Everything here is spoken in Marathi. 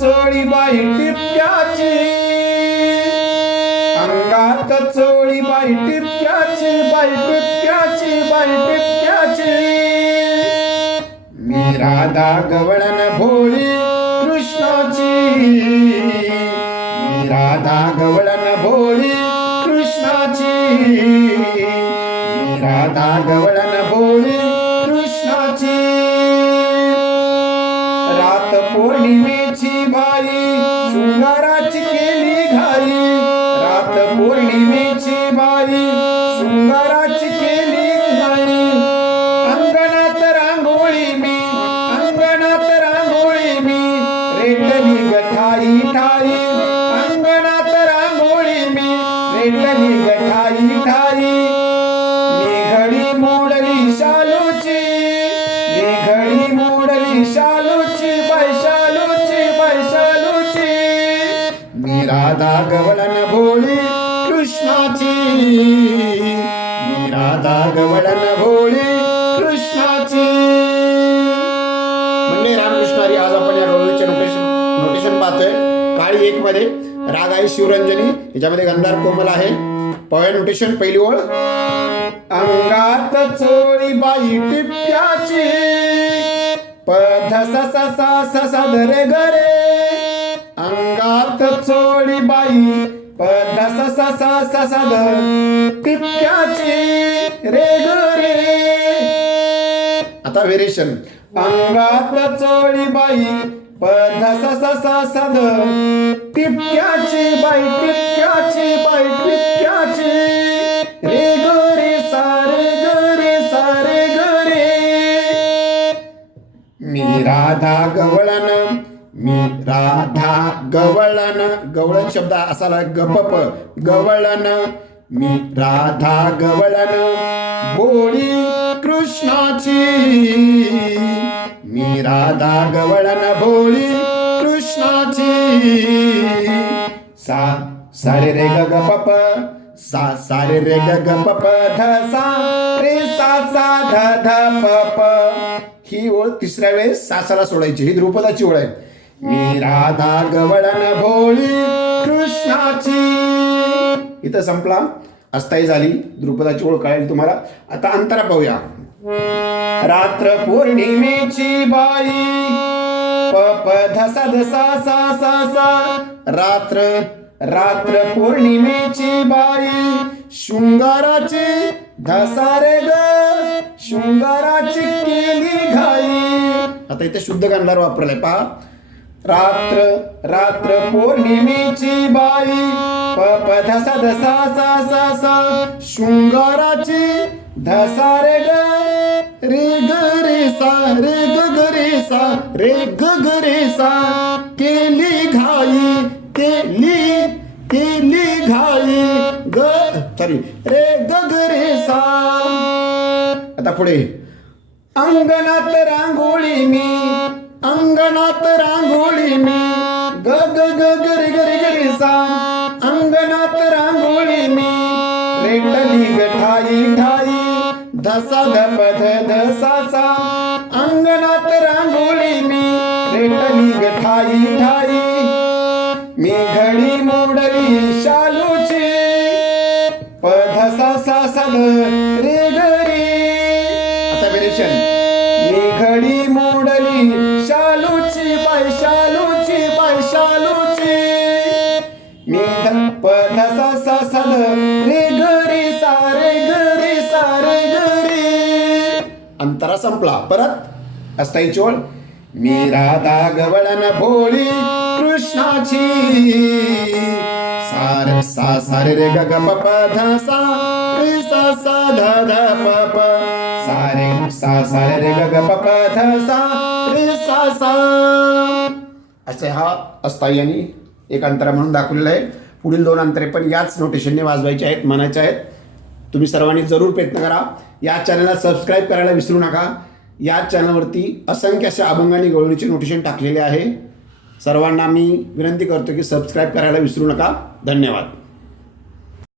चोळी बाई टिपक्याची, अंगात चोळी बाई टिपक्याची, बाई टिपक्याची, बाई टिपक्याची. मी राधा गवळण भोळी कृष्णाची, मी राधा गवळण भोळी कृष्णाची, मी राधा गवळण भोळी कृष्णाची. रात पौर्णिमेची बाई शृंगाराची केली घाई, रात पौर्णिमेची बाई शृंगाराची केली घाई. अंगणात रांगोळी मी, अंगणात रांगोळी मी, रेटली गठाई ठाई. अंगणात रांगोळी मी, रेटली गठाई ठाई. मी घडी मोडली शालूची, मी घडी मोडली शालूची, बाई शालूची, बाई शालूची. मी राधा गवळण भोळी कृष्णाची, मी राधा गवळण भोळी कृष्णाची. म्हणजे रामकृष्ण हरी. आज आपण या गवळीचे नोटेशन पाहतोय. काळी 1 मध्ये राग आहे शिवरंजनी, याच्यामध्ये गंधार कोमल आहे. पॉय नोटेशन पहिली ओळ. अंगात चोळी बाई टिपक्याची, पध स सा स सा ध रे ग रे. अंगात चोळी बाई पध स सा सा स सा ध टिपक्याची रे ग रे. आता व्हेरिएशन. अंगात चोळी बाई पध स सा सा सा ध टिपक्याची, बाई टिपक्याची, बाई टिपक्याची. रे ग रे सा रे ग रे सा रे ग रे. मी राधा गवळण, मी राधा गवळण. गवळण शब्द असाला गपप गवळण. मी राधा गवळण भोळी कृष्णाची, मी राधा गवळण भोळी कृष्णाची. सा सा रे रे ग ग प प, सा सा रे रे ग ग प प ध सा रे सा सा ध ध प प. ही ओळ तिसऱ्या वेळेस सासाला सोडायची. ही ध्रुपदाची ओळ आहे. मी राधा गवळण भोळी कृष्णाची. इथं संपला. अस्थायी झाली. ध्रुपदाची ओळ कळेल तुम्हाला. आता अंतरा पाहूया. रात्र पौर्णिमेची बाई प प ध सा ध सा सा सा सा. रात्र रात्र पौर्णिमेची बाई शृंगाराची धसा रे ग, शृंगाराची केली घाई. आता इथे शुद्ध गांधार वापरलाय पहा. रात्र रात्र पौर्णिमेची बाई प प ध सा ध सा सा सा सा. शृंगाराची धसा रे ग रे ग रे सा रे ग ग रे सा रे ग ग रे सा. केली घाई, केली केली घाई ग सॉरी रे ग ग रे सा. आता पुढे. अंगणात रांगोळी मी, अंगणात रांगोळी मी, ग ग ग ग रे ग रे ग रे सा. अंगणात रांगोळी मी, रेटली गठाई ठाई, धसा ध प ध ध सा सा. अंगणात रांगोळी मी, रेटली गठाई ठाई. मी घडी मोडली शालूची, प ध सा सा सा ध रे ग रे. आता व्हेरिएशन. मी घडी मोडली शालूची, बाई शालूची, बाई शालूची. मी प ध सा सा सा ध रे ग रे सा रे ग रे सा रे ग रे. अंतरा संपला. परत अस्थायी ओळ. मी राधा गवळण भोळी कृष्णाची, सार सा सा रे रे ग ग प प ध सा रे सा सा ध ध प प. सा रे सा सा रे रे ग ग प प ध सा रे सा सा. असे हा अस्थायी आणि एक अंतरा म्हणून दाखवलेला आहे. पुढील 2 अंतरे पण याच नोटेशनने वाजवायचे आहेत, म्हणायचे आहेत. तुम्ही सर्वांनी जरूर प्रयत्न करा. या चॅनलला सबस्क्राईब करायला विसरू नका. या चॅनलवरती असंख्य अशा अभंग आणि गवळणीचे नोटेशन टाकलेले आहे. सर्वांना मी विनंती करतो की सबस्क्राईब करायला विसरू नका. धन्यवाद.